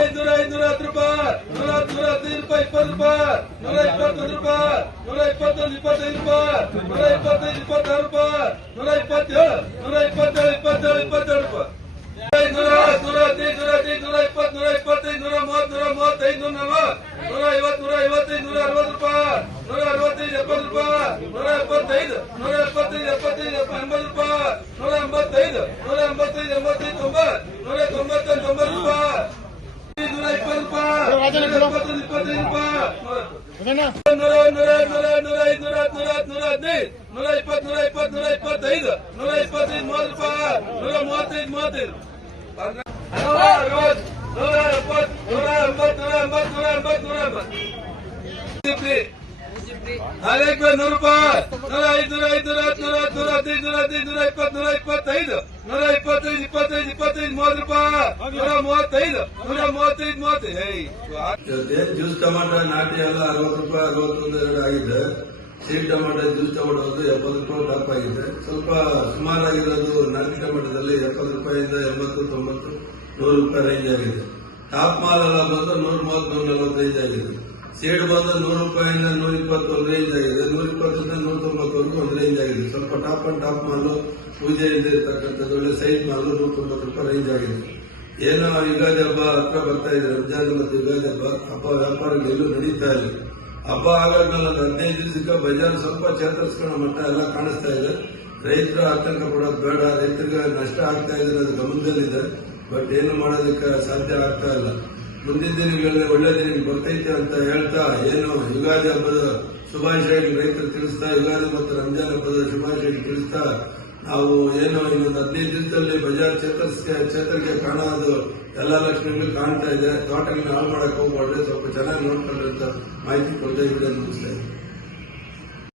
510 ರೂಪಾಯಿ, 115 ರೂಪಾಯಿ, 20 ರೂಪಾಯಿ, 121 ರೂಪಾಯಿ, 121, 25 ರೂಪಾಯಿ, 125, 26 ರೂಪಾಯಿ, 127, 127, 27, 27 ರೂಪಾಯಿ. 115, 115, 120, 125, 130, 135, 140, 150, 155, 160 ರೂಪಾಯಿ, 165, 70 ರೂಪಾಯಿ, 175, 175, 75, 80 ರೂಪಾಯಿ, 185, 185, 85, 90, 190, 90 ರೂಪಾಯಿ. 120 ರೂಪಾಯಿ, 120, 25 ರೂಪಾಯಿ, 100, 100, 100, 110, 120, 125, 125, 30 ರೂಪಾಯಿ, 135, 35, 100 ರೂಪಾಯಿ, 105, 105, 110, 115, 120, 125, 25, 30 ರೂಪಾಯಿ, 135, 30. ಜ್ಯೂಸ್ ಟೊಮಾಟೊ ನಾಟಿ ಎಲ್ಲ 60 ರೂಪಾಯಿ, 61 ಆಗಿದೆ. ಸೀಡ್ ಟೊಮಾಟೊ, ಜ್ಯೂಸ್ ಟೊಮಾಟೊ 70 ರೂಪಾಯಿ ಟಾಪ್ ಆಗಿದೆ. ಸ್ವಲ್ಪ ಸುಮಾರಾಗಿರೋದು ನಾಟಿ ಟೊಮಾಟೊದಲ್ಲಿ 70 ರೂಪಾಯಿಂದ 80, 90, 100 ರೂಪಾಯಿ ರೇಂಜ್ ಆಗಿದೆ. ಟಾಪ್ ಮಾಲ್ ಎಲ್ಲ ಬಂದು 130, 140 ರೇಂಜ್ ಆಗಿದೆ. ಸೀಡ್ ಬಂದು 100 ರೂಪಾಯಿಂದ 120 ಒಂದು ರೇಂಜ್ ಆಗಿದೆ. 120ರಿಂದ 190 ಒಂದು ರೇಂಜ್ ಆಗಿದೆ. ಸ್ವಲ್ಪ ಟಾಪ್ ಅಂಡ್ ಟಾಪ್ ಮಾಲು, ಪೂಜೆ ಇರ್ತಕ್ಕಂಥದ್ದು ಒಳ್ಳೆ ಸೈಜ್ ಮಾಲು 190 ರೂಪಾಯಿ ರೇಂಜ್ ಆಗಿದೆ. ಏನೋ ಯುಗಾದಿ ಹಬ್ಬ ಹತ್ರ ಬರ್ತಾ ಇದೆ. ರಂಜಾನ್ ಮತ್ತು ಯುಗಾದಿ ಹಬ್ಬ ವ್ಯಾಪಾರಗಳು ಎಲ್ಲೂ ನಡೀತಾ ಇಲ್ಲ. ಹಬ್ಬ ಆಗಾದ್ಮೇಲೆ ಒಂದು 15 ದಿವಸಕ್ಕೆ ಬಜಾರ್ ಸ್ವಲ್ಪ ಚೇತರಿಸ್ಕೊಳ್ಳೋ ಮಟ್ಟ ಎಲ್ಲ ಕಾಣಿಸ್ತಾ ಇದೆ. ರೈತರು ಆತಂಕ ಪಡೋದು ಬೇಡ. ರೈತರಿಗೆ ನಷ್ಟ ಆಗ್ತಾ ಇದೆ ಅನ್ನೋದು ಗಮನದಲ್ಲಿದೆ. ಬಟ್ ಏನು ಮಾಡೋದಕ್ಕೆ ಸಾಧ್ಯ ಆಗ್ತಾ ಇಲ್ಲ. ಮುಂದಿನ ದಿನಗಳಲ್ಲಿ ಒಳ್ಳೆ ದಿನ ಬರ್ತೈತೆ ಅಂತ ಹೇಳ್ತಾ, ಏನು ಯುಗಾದಿ ಹಬ್ಬದ ಶುಭಾಶಯಗಳು ರೈತರು ತಿಳಿಸ್ತಾ, ಯುಗಾದಿ ಮತ್ತು ರಂಜಾನ್ ಹಬ್ಬದ ಶುಭಾಶಯಗಳು ತಿಳಿಸ್ತಾ, ನಾವು ಏನು ಇನ್ನೊಂದು 15 ದಿವಸದಲ್ಲಿ ಬಜಾರ್ ಚೇತರಿಕೆ ಕಾಣೋದು ಎಲ್ಲ ಲಕ್ಷಣಗಳು ಕಾಣ್ತಾ ಇದೆ. ತೋಟಗಳನ್ನ ಹಾಳು ಮಾಡಕ್ಕೆ ಹೋಗ್ಬಾರ್ದು, ಸ್ವಲ್ಪ ಚೆನ್ನಾಗಿ ನೋಡ್ಕೊಂಡ್ರೆ ಅಂತ ಮಾಹಿತಿ ಕೊಡ್ತಾ ವಿಡಿಯೋ ಮುಗಿಸ್ತಾ ಇದೆ.